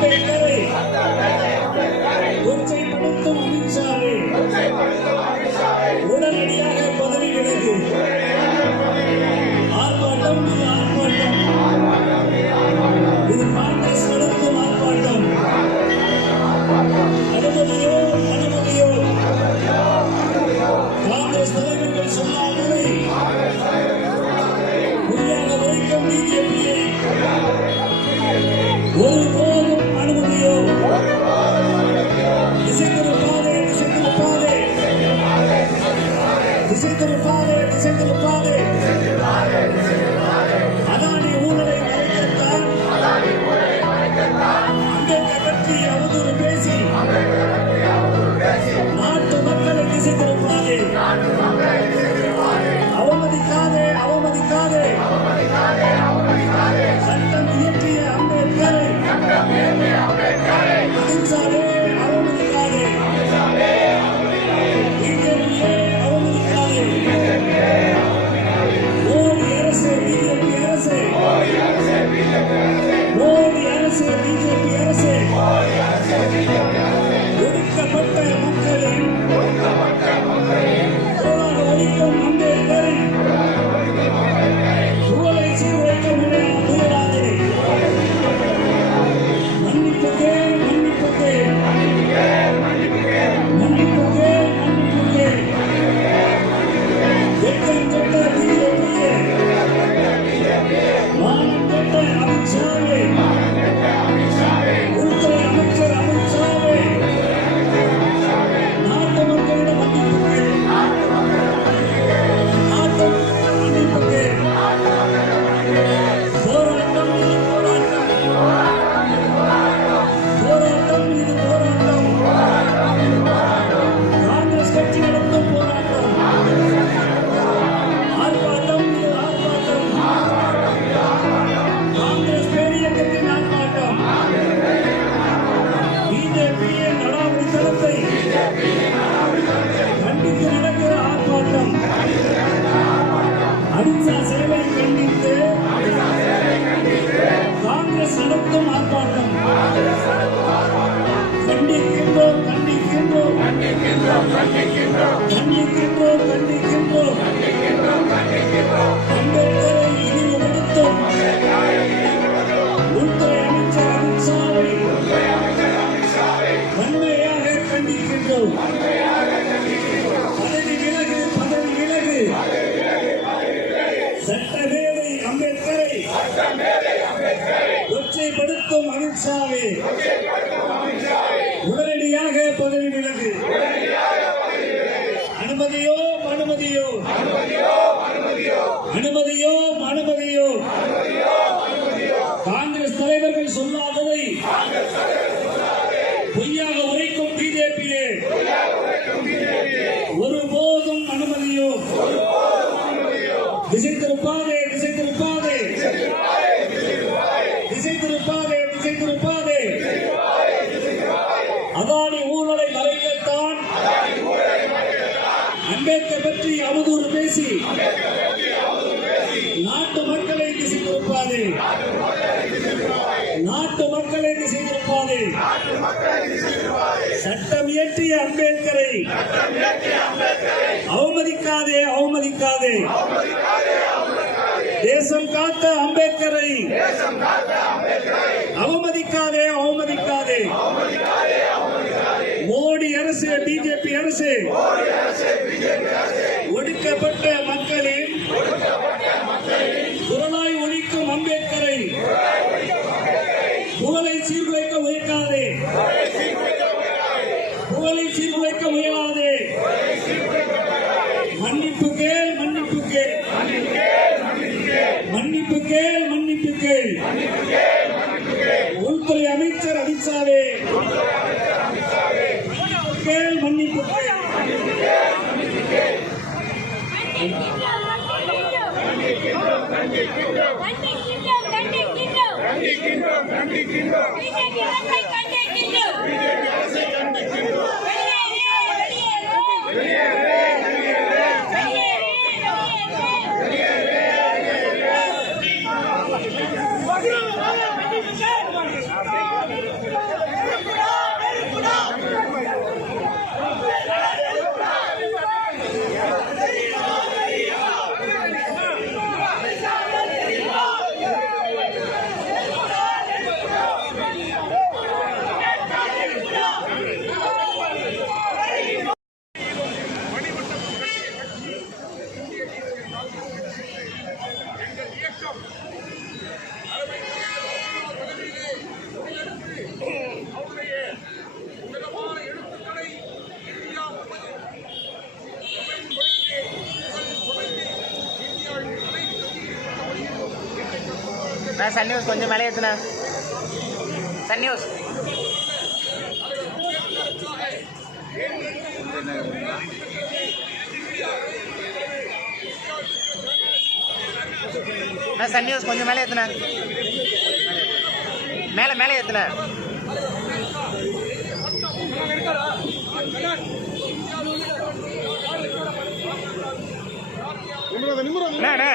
Thank you. அமித்ஷாவே உடனடியாக பதவி விலகு. அனுமதியோ அனுமதியோ. அனுமதியோ அனுமதியோ. காங்கிரஸ் தலைவர்கள் சொல்லாததை நாட்டு மக்களை திசைதிருப்பானே சட்டம் இயற்றிய அம்பேத்கரை அவமதிக்காதே அவமதிக்காதே. தேசம் காத்த அம்பேத்கரை அவமதிக்காதே அவமதிக்காதே. மோடி அரசு பிஜேபி அரசு ஒடுக்கப்பட்ட people நான் சன் நியூஸ் கொஞ்சம் மேலே ஏற்றுண்ணா சன் நியூஸ் நான் சன் நியூஸ் கொஞ்சம் மேலே ஏற்றுண்ணா மேலே மேலே ஏற்றுண்ணா அண்ணா அண்ணா.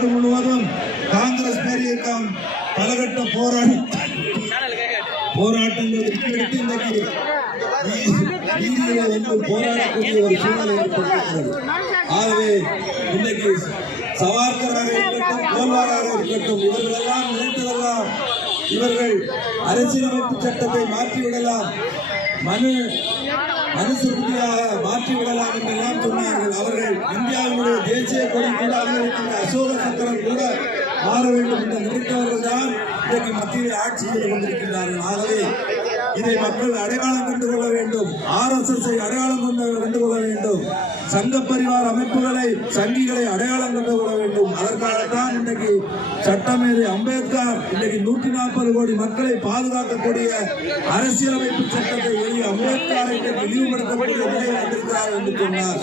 நாடு முழுவதும் காங்கிரஸ் பேரியக்கம் பலகட்ட போராடி போராட்டங்கள் முன்னெடுத்து இன்றைக்கு நீதியில வந்து போராடக்கூடிய ஒரு சூழ்நிலை ஏற்பட்டிருக்கிறது. ஆகவே இன்றைக்கு சவார்கராக இருக்கட்டும் கோல்வாராக இருக்கட்டும் இவர்களெல்லாம் நினைத்ததெல்லாம் இவர்கள் அரசியலமைப்பு சட்டத்தை மாற்றிவிடலாம். மனு மனுசுருதியாக மாற்றிவிடலாம் என்றெல்லாம் சொன்னார்கள். அவர்கள் இந்தியாவினுடைய தேசிய கொடி கூட இருக்கின்ற அசோக சக்கரம் கூட மாற வேண்டும் என்று நினைத்தவர்கள் தான் இன்றைக்கு மத்தியிலே ஆட்சி செய்து கொண்டிருக்கின்றார்கள். ஆகவே இதை மக்கள் அடையாளம் கண்டு கொள்ள வேண்டும். ஆர் எஸ் எஸ் அடையாளம் கண்டு கொள்ள வேண்டும். சங்க பரிவார அமைப்புகளை சங்கிகளை அடையாளம் கண்டு கொள்ள வேண்டும். அதற்காகத்தான் இன்றைக்கு சட்டமேதை அம்பேத்கர் இன்றைக்கு நூற்றி நாற்பது கோடி மக்களை பாதுகாக்கக்கூடிய அரசியலமைப்பு சட்டத்தை எழுதி அம்பேத்கரை இழிவுபடுத்தக்கூடிய நிலை வந்திருக்கிறார் என்று சொன்னார்.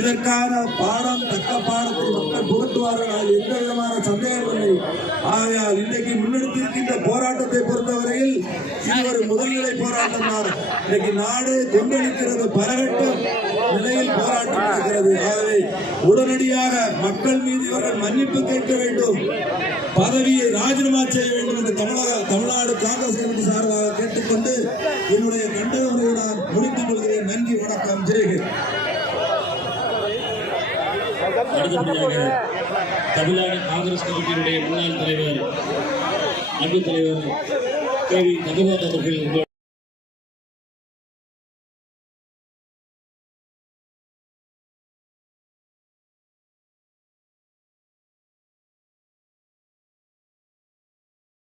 இதற்கான பாடம் தக்க பாடத்தை மக்கள் புரட்டுவார்கள் அதில் எந்த விதமான சந்தேகம் இல்லை. ஆகையால் இன்றைக்கு முன்னெடுத்திருக்கின்ற போராட்டத்தை பொறுத்தவரையில் இது ஒரு முதல்நிலை போராட்டம் தான். இன்றைக்கு நாடு கொண்டளிக்கிறது பரகட்டும் நிலையில் போராட்டம் நடக்கிறது. ஆகவே உடனடியாக மக்கள் மீது இவர்கள் மன்னிப்பு கேட்க வேண்டும். பதவியை ராஜினாமா செய்ய வேண்டும் என்று தமிழக தமிழ்நாடு காங்கிரஸ் கமிட்டி சார்பாக கேட்டுக்கொண்டு என்னுடைய கண்டன உரையை நான் முடித்துக் கொள்கிறேன். நன்றி வணக்கம். ஜெய்ஹிந்த் அடுத்தபடியாக தமிழ்நாடு காங்கிரஸ் கமிட்டியினுடைய முன்னாள் தலைவர் அன்பு தலைவர் கே வி தங்கபாத் அவர்கள்